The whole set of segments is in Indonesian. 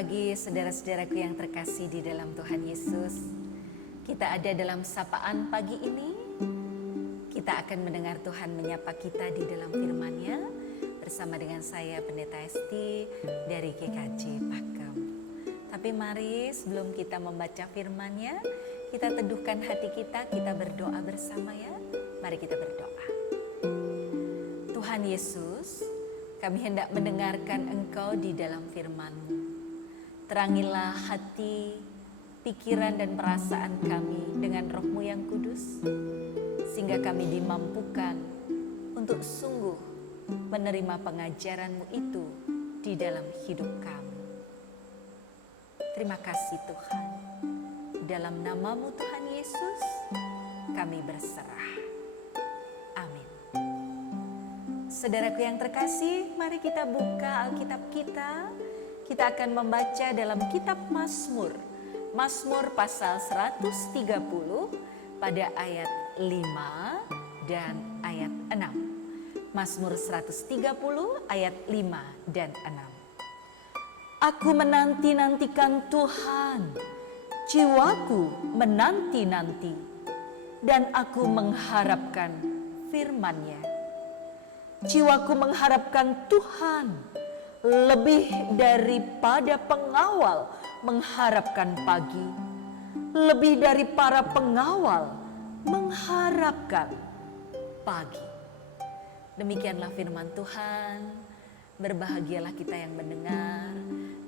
pagi saudara-saudaraku yang terkasih di dalam Tuhan Yesus. Kita ada dalam sapaan pagi ini. Kita akan mendengar Tuhan menyapa kita di dalam firman-Nya bersama dengan saya Pendeta Esti dari GKJ Pakem. Tapi mari sebelum kita membaca firman-Nya, kita teduhkan hati kita berdoa bersama ya. Mari kita berdoa. Tuhan Yesus, kami hendak mendengarkan Engkau di dalam firman-Mu. Terangilah hati, pikiran dan perasaan kami dengan Roh-Mu yang kudus, sehingga kami dimampukan untuk sungguh menerima pengajaran-Mu itu di dalam hidup kami. Terima kasih Tuhan. Dalam nama-Mu Tuhan Yesus, kami berserah. Amin. Saudaraku yang terkasih, mari kita buka Alkitab kita. Kita akan membaca dalam kitab Mazmur. Mazmur pasal 130 pada ayat 5 dan ayat 6. Mazmur 130 ayat 5 dan 6. Aku menanti-nantikan Tuhan, jiwaku menanti-nanti, dan aku mengharapkan firman-Nya. Jiwaku mengharapkan Tuhan, lebih daripada pengawal mengharapkan pagi, lebih dari para pengawal mengharapkan pagi. Demikianlah firman Tuhan. Berbahagialah kita yang mendengar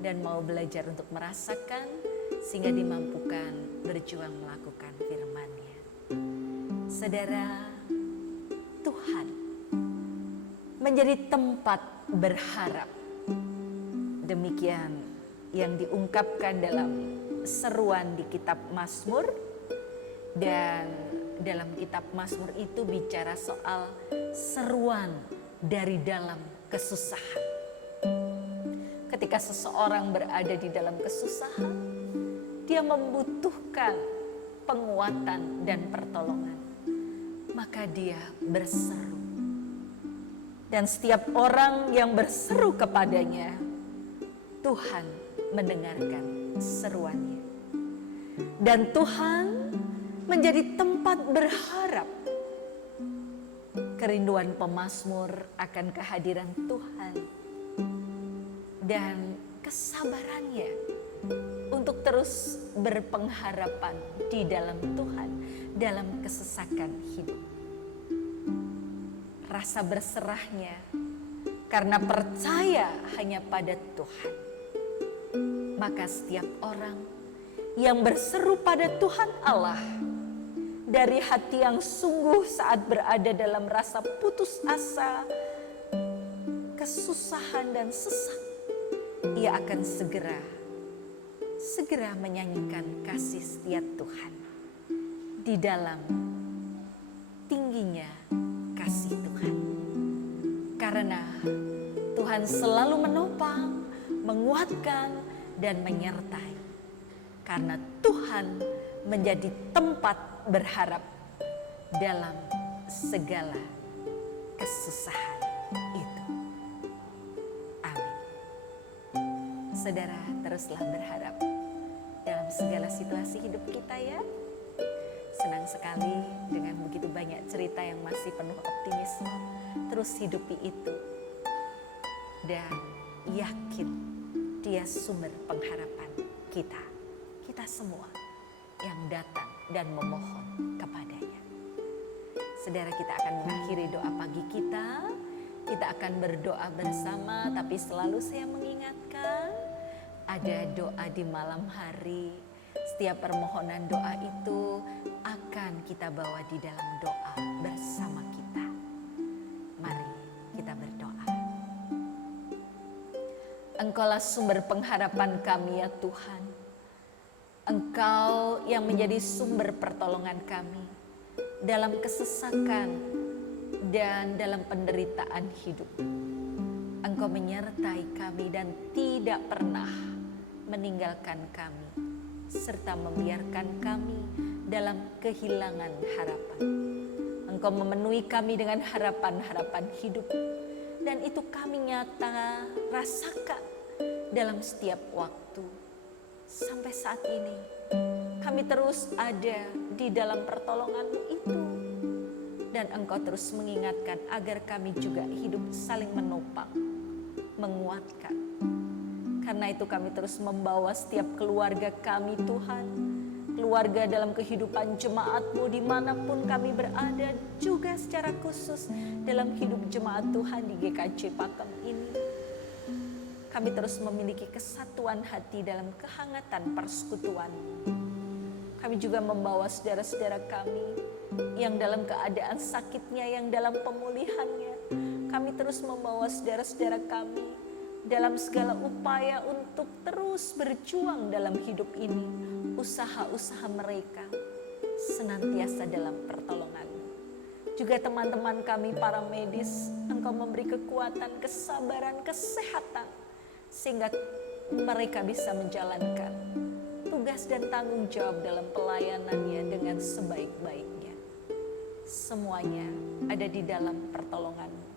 dan mau belajar untuk merasakan, sehingga dimampukan berjuang melakukan firman-Nya. Saudara, Tuhan menjadi tempat berharap. Demikian yang diungkapkan dalam seruan di kitab Mazmur. Dan dalam kitab Mazmur itu bicara soal seruan dari dalam kesusahan. Ketika seseorang berada di dalam kesusahan, dia membutuhkan penguatan dan pertolongan. Maka dia berseru. Dan setiap orang yang berseru kepadanya, Tuhan mendengarkan seruannya. Dan Tuhan menjadi tempat berharap. Kerinduan pemazmur akan kehadiran Tuhan. Dan kesabarannya untuk terus berpengharapan di dalam Tuhan dalam kesesakan hidup. Rasa berserahnya karena percaya hanya pada Tuhan. Maka setiap orang yang berseru pada Tuhan Allah dari hati yang sungguh saat berada dalam rasa putus asa, kesusahan dan sesak, ia akan segera menyanyikan kasih setia Tuhan di dalam tingginya kasih Tuhan. Karena Tuhan selalu menopang, menguatkan, dan menyertai. Karena Tuhan menjadi tempat berharap dalam segala kesusahan itu. Amin. Saudara, teruslah berharap dalam segala situasi hidup kita ya. Senang sekali dengan begitu banyak cerita yang masih penuh optimisme. Terus hidupi itu. Dan yakin Dia sumber pengharapan kita. Kita semua yang datang dan memohon kepadanya. Saudara, kita akan mengakhiri doa pagi kita. Kita akan berdoa bersama, tapi selalu saya mengingatkan ada doa di malam hari. Setiap permohonan doa itu akan kita bawa di dalam doa bersama kita. Mari kita berdoa. Engkaulah sumber pengharapan kami ya Tuhan. Engkau yang menjadi sumber pertolongan kami dalam kesesakan dan dalam penderitaan hidup. Engkau menyertai kami dan tidak pernah meninggalkan kami, serta membiarkan kami dalam kehilangan harapan. Engkau memenuhi kami dengan harapan-harapan hidup. Dan itu kami nyata rasakan dalam setiap waktu. Sampai saat ini kami terus ada di dalam pertolongan-Mu itu. Dan Engkau terus mengingatkan agar kami juga hidup saling menopang, menguatkan. Karena itu kami terus membawa setiap keluarga kami Tuhan, keluarga dalam kehidupan jemaat-Mu dimanapun kami berada, juga secara khusus dalam hidup jemaat Tuhan di GKJ Pakem ini. Kami terus memiliki kesatuan hati dalam kehangatan persekutuan. Kami juga membawa saudara-saudara kami yang dalam keadaan sakitnya, yang dalam pemulihannya. Kami terus membawa saudara-saudara kami dalam segala upaya untuk terus berjuang dalam hidup ini. Usaha-usaha mereka senantiasa dalam pertolongan-Mu. Juga teman-teman kami para medis, Engkau memberi kekuatan, kesabaran, kesehatan, sehingga mereka bisa menjalankan tugas dan tanggung jawab dalam pelayanannya dengan sebaik-baiknya. Semuanya ada di dalam pertolongan-Mu,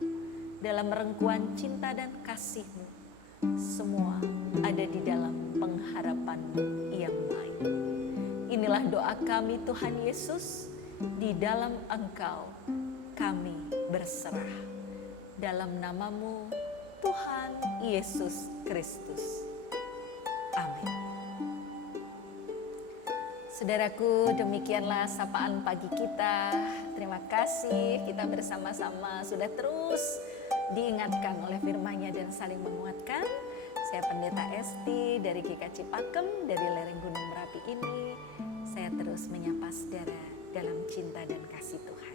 dalam rengkuan cinta dan kasih-Mu. Semua ada di dalam pengharapan-Mu yang baik. Inilah doa kami Tuhan Yesus, di dalam Engkau kami berserah. Dalam nama-Mu Tuhan Yesus Kristus. Amin. Saudaraku, demikianlah sapaan pagi kita. Terima kasih kita bersama-sama sudah terus diingatkan oleh firman-Nya dan saling menguatkan. Saya Pendeta Esti dari GKJ Pakem, dari lereng Gunung Merapi ini. Saya terus menyapa saudara dalam cinta dan kasih Tuhan.